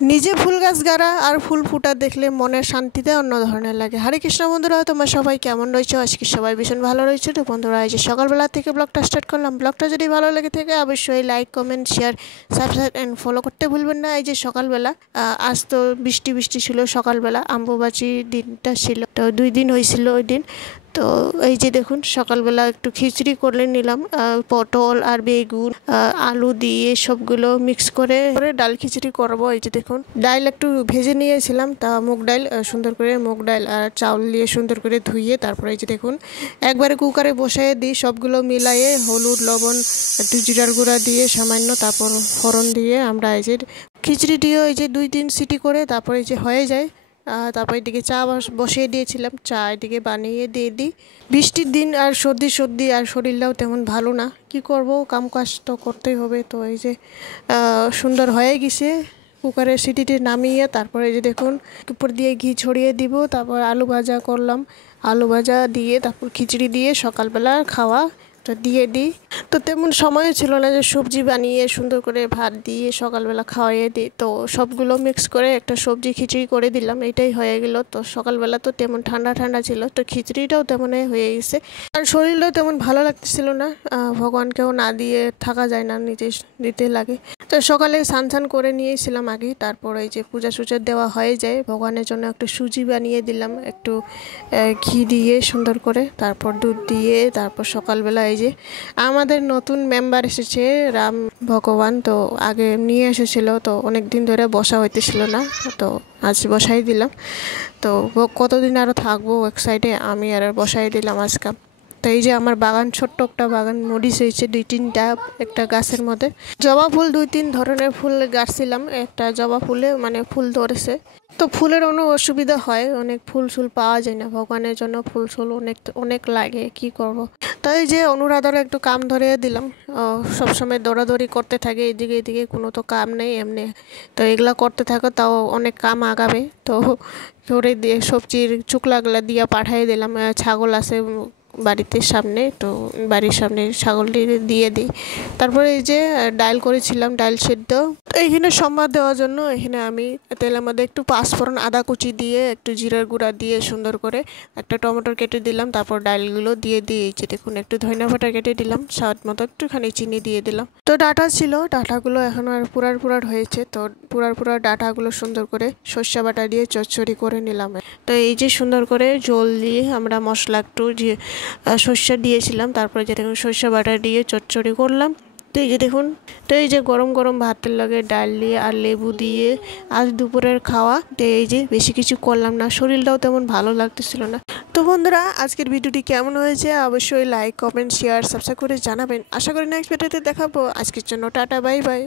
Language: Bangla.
নিজে ফুল গাছ গাড়া আর ফুল ফুটা দেখলে মনের শান্তিতে অন্য ধরনের লাগে। হরে কৃষ্ণ বন্ধুরা, তোমরা সবাই কেমন রয়েছো? আজকে সবাই ভীষণ ভালো রয়েছে। তো বন্ধুরা, এই যে সকালবেলা থেকে ব্লগটা স্টার্ট করলাম। ব্লগটা যদি ভালো লেগে থাকে অবশ্যই like, comment, share, subscribe and follow করতে ভুলবেন না। এই যে সকালবেলা আজ তো বৃষ্টি ছিল সকালবেলা, অম্বুবাচী দিনটা ছিল, তো 2 দিন হয়েছিল ওই দিন। তো এই যে দেখুন সকালবেলা একটু খিচুড়ি করে নিলাম, পটল আর বেগুন আলু দিয়ে সবগুলো মিক্স করে ডাল খিচুড়ি করব। এই যে দেখুন ডাল একটু ভেজে নিয়েছিলাম, তা মুগ ডাল সুন্দর করে মুগ ডাল আর চাউল দিয়ে সুন্দর করে ধুইয়ে তারপরে এই যে দেখুন একবারে কুকারে বসিয়ে দিই, সবগুলো মিলাইয়ে হলুদ লবণ একটু জিরার গুঁড়া দিয়ে সামান্য, তারপর ফোড়ন দিয়ে আমরা এই যে খিচুড়ি দিয়ে এই যে 2-3 সিটি করে তারপরে এই যে হয়ে যায়। তারপর এদিকে চা বসিয়ে দিয়েছিলাম, চা এদিকে বানিয়ে দিয়ে দিই। বৃষ্টির দিন আর সর্দি আর শরীরটাও তেমন ভালো না, কি করব, কাম কাজ তো করতেই হবে। তো এই যে সুন্দর হয়ে গেছে, কুকারের সিটিটি নামিয়ে তারপরে এই যে দেখুন উপর দিয়ে ঘি ছড়িয়ে দিব। তারপর আলু ভাজা করলাম, আলু ভাজা দিয়ে তারপর খিচুড়ি দিয়ে সকালবেলা খাওয়া দিয়ে দিই। তো তেমন সময় ছিল না যে সবজি বানিয়ে সুন্দর করে ভাত দিয়ে সকালবেলা খাওয়াইয়ে দিই, তো সবগুলো মিক্স করে একটা সবজি খিচুড়ি করে দিলাম, এটাই হয়ে গেল। তো সকালবেলা তো তেমন ঠান্ডা ছিল, তো খিচুড়িটাও তেমনই হয়ে গেছে। আর শরীরটাও তেমন ভালো লাগতেছিল না, ভগবানকেও না দিয়ে থাকা যায় না, নিজে দিতে লাগে। তো সকালে স্নান করে নিয়েছিলাম আগে, তারপর এই যে পূজা দেওয়া হয়ে যায়, ভগবানের জন্য একটু সুজি বানিয়ে দিলাম, একটু ঘি দিয়ে সুন্দর করে, তারপর দুধ দিয়ে, তারপর সকালবেলা এই যে আমাদের নতুন মেম্বার এসেছে রাম ভগবান, তো আগে নিয়ে এসেছিল, তো অনেক দিন ধরে বসা হইতেছিল না, তো আজ বসাই দিলাম। তো কতদিন আরও থাকবো এক সাইডে, আমি আর বসাই দিলাম আজকে। তো এই যে আমার বাগান, ছোট্ট একটা বাগান মরিচ হয়েছে 2-3টা একটা গাছের মধ্যে। জবা ফুল 2-3 ধরনের ফুল গাছছিলাম, একটা জবা ফুলে মানে ফুল ধরেছে। তো ফুলের অনেক অসুবিধা হয়, অনেক ফুল পাওয়া যায় না, ভগবানের জন্য ফুল অনেক লাগে, কি করব। তাই যে অনুরাধার একটু কাম ধরে দিলাম, সবসময় দৌড়াদৌড়ি করতে থাকে এদিকে কোনো তো কাম নেই এমনি, তো এগুলা করতে থাকো তাও অনেক কাম আগাবে। তো করে দিয়ে সবজির চুকলাগুলা দিয়ে পাঠিয়ে দিলাম, ছাগল আছে বাড়িতে সামনে, তো বাড়ির সামনে ছাগলটি দিয়ে দিই। তারপরে এই যে ডাল করেছিলাম, ডাল সেদ্ধ। তো এইখানে সম্বাদ দেওয়ার জন্য এখানে আমি তেলের মধ্যে একটু পাঁচফোড়ন আদা কুচি দিয়ে একটু জিরার গুঁড়া দিয়ে সুন্দর করে একটা টমেটো কেটে দিলাম, তারপর ডালগুলো দিয়ে এই যে দেখুন একটু ধনিয়া পাতা কেটে দিলাম, স্বাদ মতো একটুখানি চিনি দিয়ে দিলাম। তো ডাঁটা ছিল, ডাঁটাগুলো এখন আর পুরার হয়েছে, তো পুরার ডাঁটাগুলো সুন্দর করে সর্ষে বাটা দিয়ে চচ্চড়ি করে নিলাম। তো এই যে সুন্দর করে ঝোল দিয়ে আমরা মশলা একটু সর্ষে দিয়েছিলাম, তারপরে যে দেখুন সর্ষে বাটা দিয়ে চচ্চড়ি করলাম। তো এই যে দেখুন, তো এই যে গরম ভাতের লগে ডাল দিয়ে আর লেবু দিয়ে আজ দুপুরের খাওয়া। তো এই যে বেশি কিছু করলাম না, শরীরটাও তেমন ভালো লাগতেছিল না। তো বন্ধুরা, আজকের ভিডিওটি কেমন হয়েছে অবশ্যই লাইক, কমেন্ট, শেয়ার, সাবস্ক্রাইব করে জানাবেন। আশা করি নেক্সট ভিডিওতে দেখাবো। আজকের জন্য টাটা, বাই বাই।